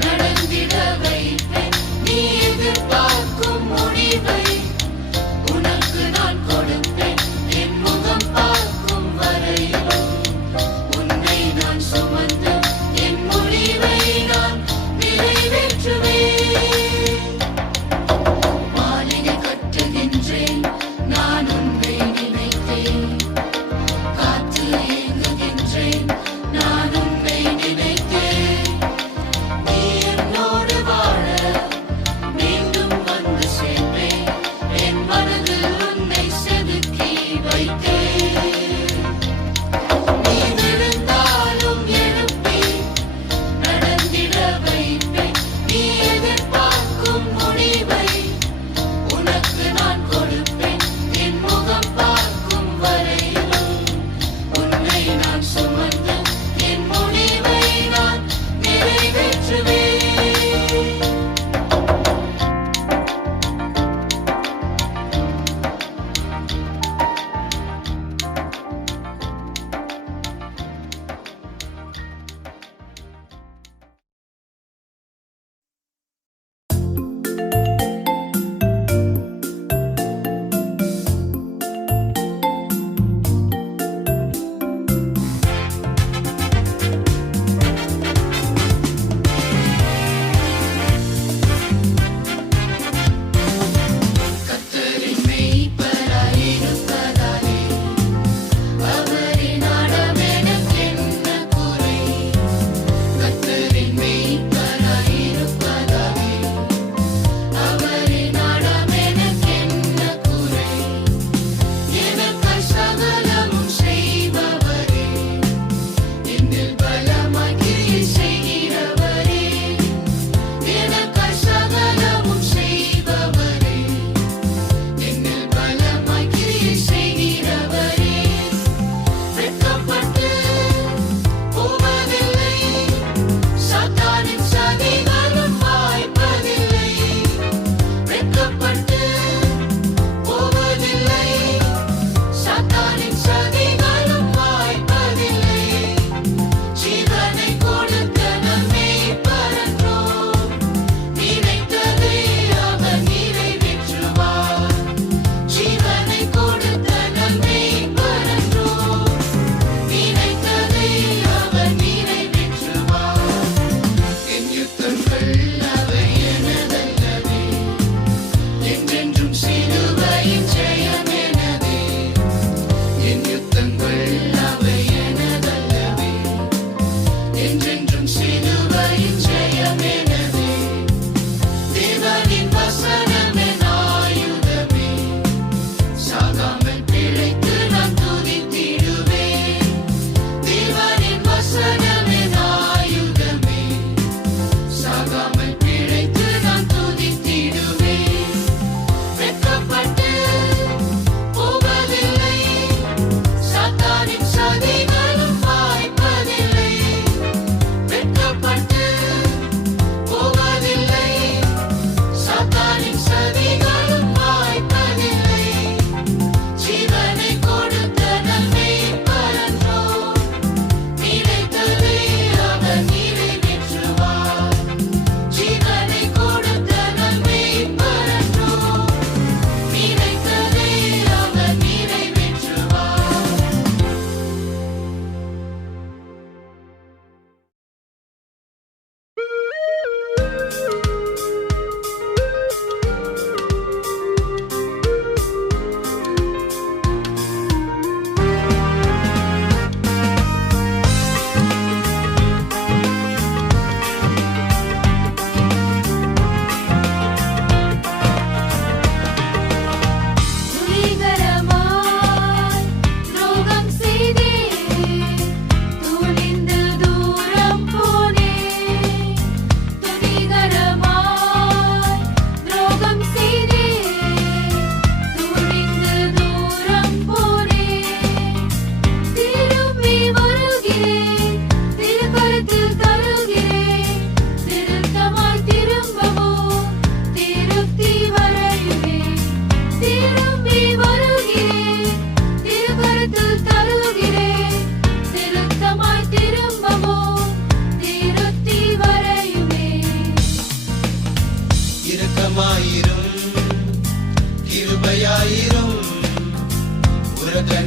நடந்திட வைப்பேன்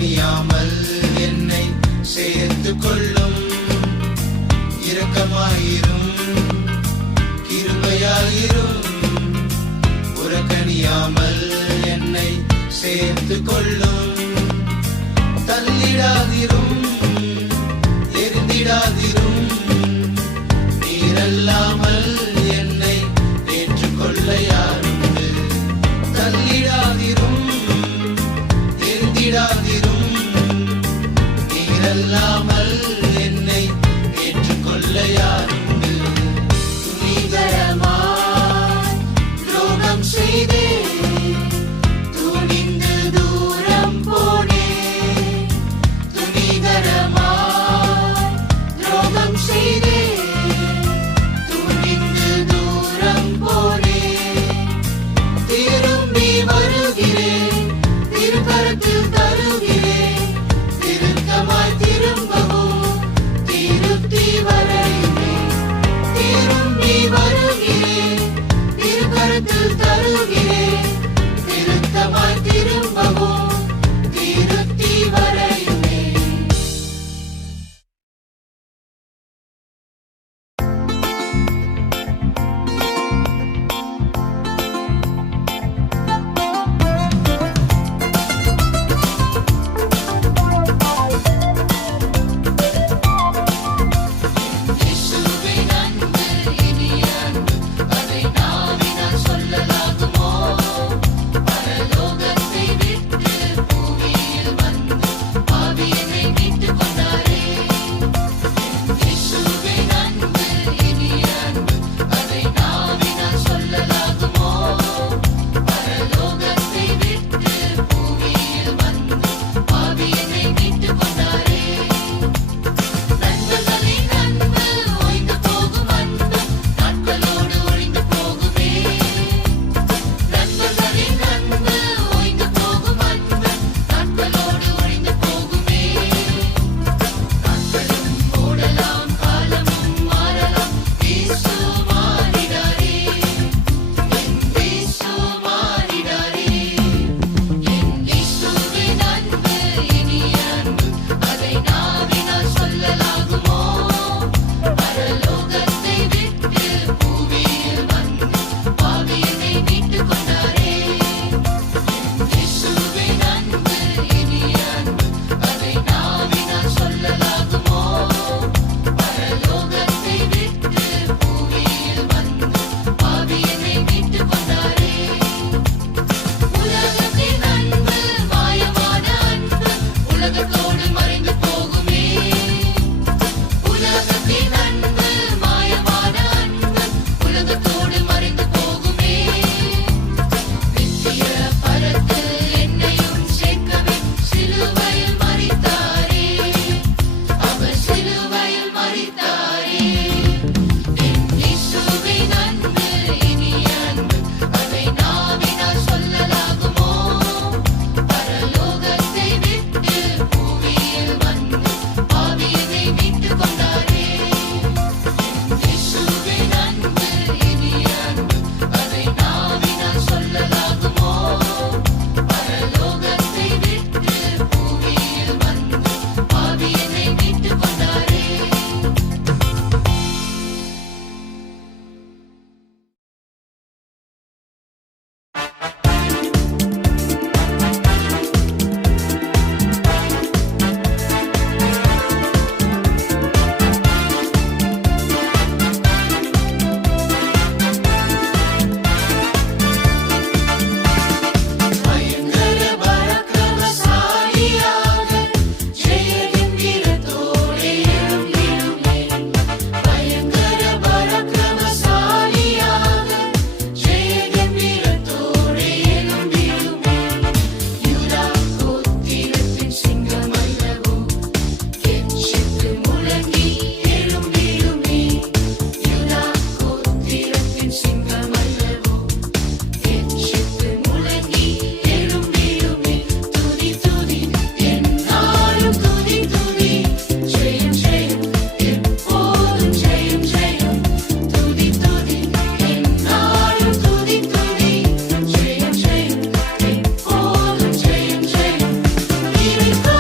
புறக்கணியாமல் என்னை சேர்த்து கொள்ளும். இரக்கமாயிரும், கிருபையாயிரும். புறக்கணியாமல் என்னை சேர்த்து கொள்ளும். தள்ளிடாதிரும், எரிந்திடாதிரும். நீரல்லாமல் என்னை ஏற்றுக்கொள்ள யாருண்டு? தள்ளிடாதிரும், எரிந்திடாதிரும். நீரல்லாமல் என்னை ஏற்றுக்கொள்ள யாருண்டு? துணிகரமாய் துரோகம் செய்தேன், துணிந்து தூரம் போனேன். துணிகரமாய் துரோகம் செய்தேன், துணிந்து தூரம் போனேன். திரும்பி வருகிறேன், திருக்கரத்தில் தருகிறேன். திருத்தமாய் திரும்பவும் திருப்தி வரையுமே. திரும்பி வருகிறேன், திருக்கரத்தில் தருகிறேன். திருத்தமாய் திரும்பவும் திருப்தி வரையுமே. இயேசுவின் அன்பு இனிய அன்பு, அதை நாவினால் சொல்லலாகுமோ? பரலோகத்தை விட்டு பூமியில் வந்து பாவியனை மீட்டுக் கொண்டாரே. இயேசுவின் அன்பு இனிய அன்பு, அதை நாவினால் சொல்லலாகுமோ? பரலோகத்தை விட்டு பூமியில் வந்து பாவியனை மீட்டுக் கொண்டாரே. நண்பர்களின் அன்பு ஓய்ந்து போகும் அன்பு, நாட்களோடு ஒழிந்து போகுமே. நண்பர்களின் அன்பு ஓய்ந்து போகும் அன்பு, நாட்களோடு ஒழிந்து போகுமே. நாட்களும் ஓடலாம், காலமும் மாறலாம், இயேசு மாறிடாரே. என் இயேசு மாறிடாரே. என் இயேசுவின் அன்பு இனிய அன்பு, அதை நாவினால் சொல்லலாகுமோ? பரலோகத்தை விட்டு பூமியில் வந்து பாவியனை மீட்டுக் கொண்டாரே. இயேசுவின் அன்பு இனிய அன்பு, அதை நாவினால் சொல்லலாகுமோ? பரலோகத்தை விட்டு பூமியில் வந்து பாவியனை மீட்டுக் கொண்டாரே. உலகத்தின் அன்பு மாயமான அன்பு, உலகத்தோடு மறைந்து போகுமே. உலகத்தின் அன்பு மாயமான அன்பு, உலகத்தோடு மறைந்து போகுமே. நித்திய பரத்தில் என்னையும் சேர்க்கவே சிலுவையில் மரித்தாரே. அவர் சிலுவையில் மரித்தாரே. என் இயேசுவின் அன்பு இனிய அன்பு, அதை நாவினால் சொல்லலாகுமோ? பரலோகத்தை விட்டு பூமியில் வந்து பாவியனை மீட்டுக் கொண்டாரே. இயேசுவின் அன்பு இனிய அன்பு, அதை நாவினால் சொல்லலாகுமோ? பரலோகத்தை விட்டு பூமியில் வந்து பாவியனை மீட்டுக் கொண்டாரே. பயங்கர பராக்கிரமசாலியாக ஜெயத்தின் வீரத்தோடே எழும்பிடுமே. பயங்கர பராக்கிரமசாலியாக ஜெயத்தின் வீரத்தோடே எழும்பிடுமே. யூதா கோத்திரத்தின் சிங்கம் அல்லவோ, கெர்ச்சித்து முழங்கி எழும்பிடுமே. யூதா கோத்திரத்தின் சிங்கம் அல்லவோ, கெர்ச்சித்து முழங்கி எழும்பிடுமே. துதி துதி எந்நாளும் துதி துதி, ஜெயம் ஜெயம் எப்போதும் ஜெயம் ஜெயம். துதி துதி எந்நாளும் துதி துதி, ஜெயம் ஜெயம் எப்போதும் ஜெயம் ஜெயம். இறைவா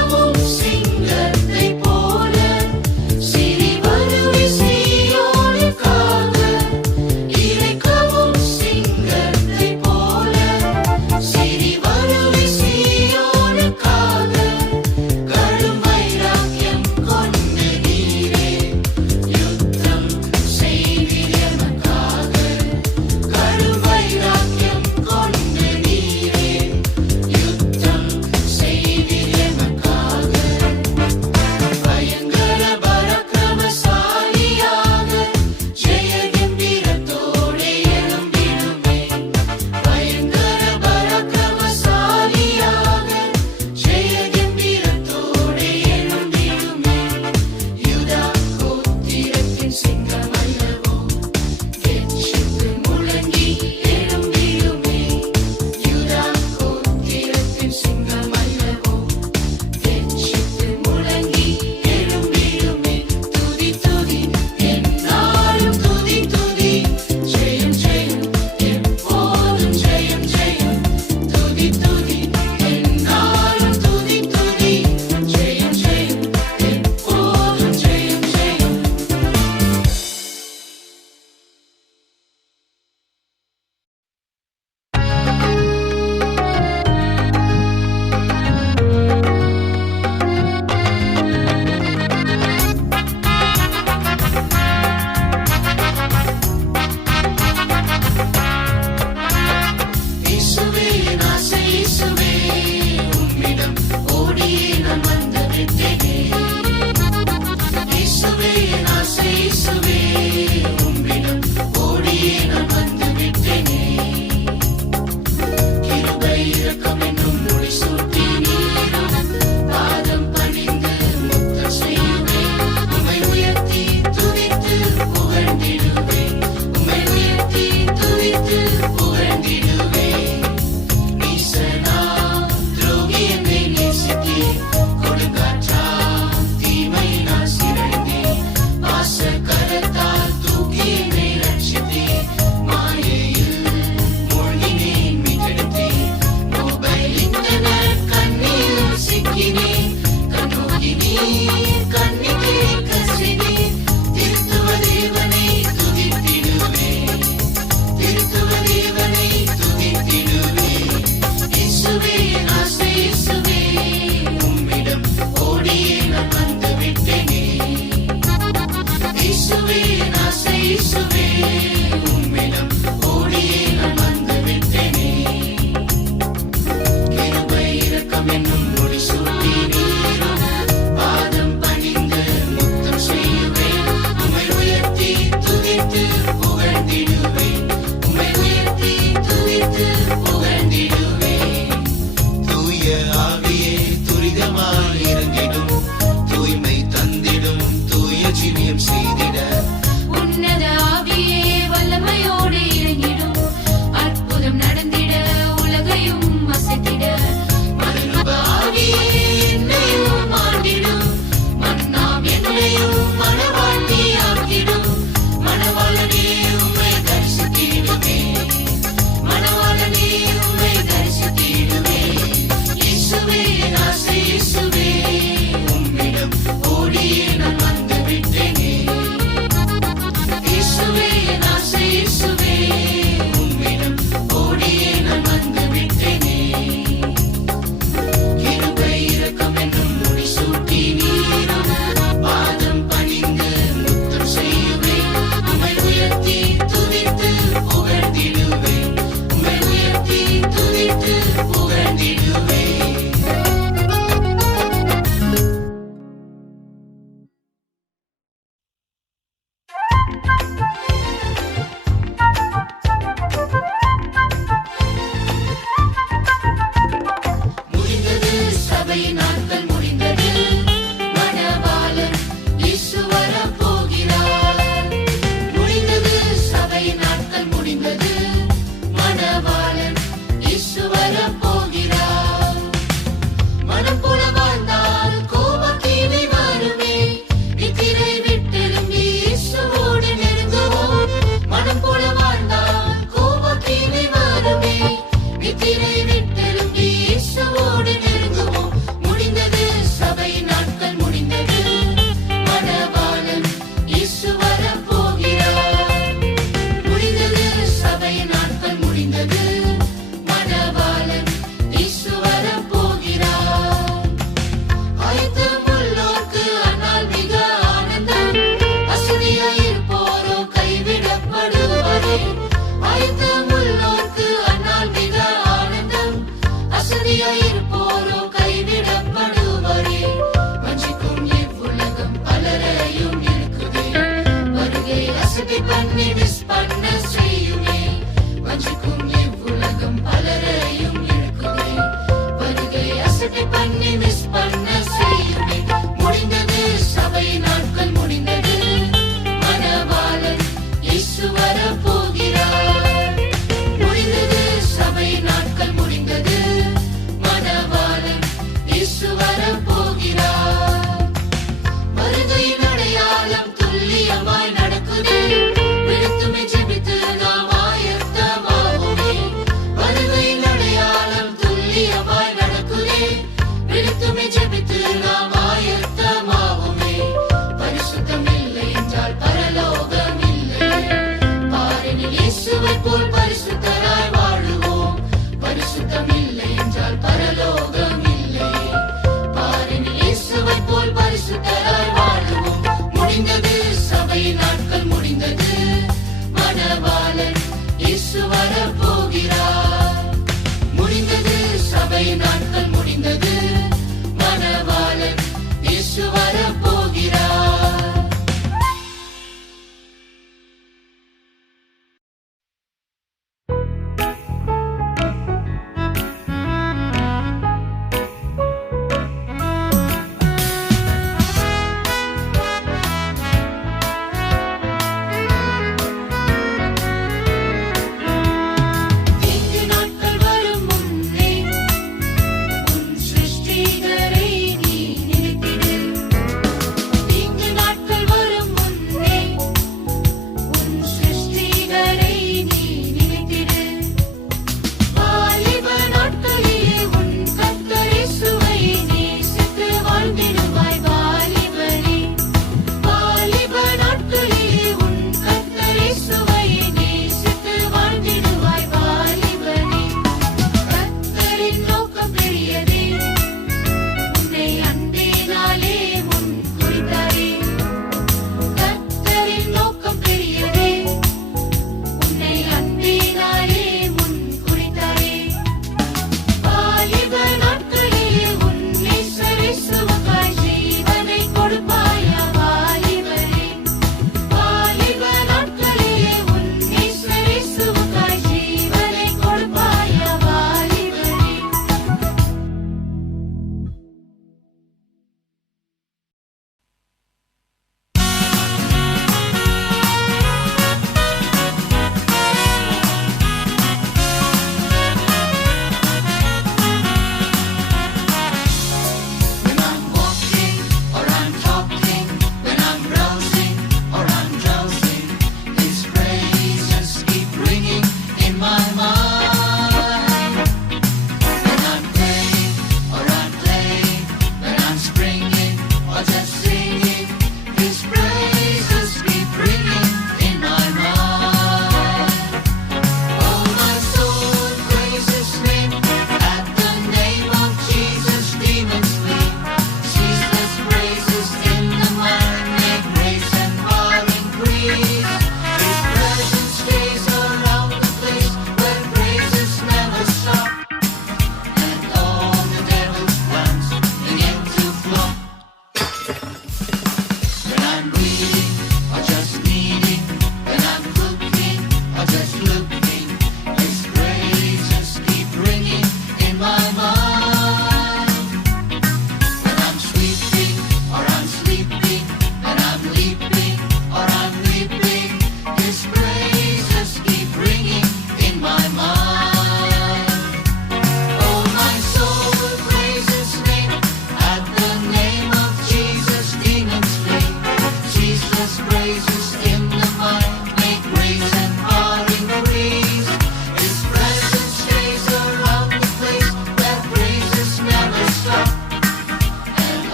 கிறிஸ்துவைப் போல் பரிசுத்த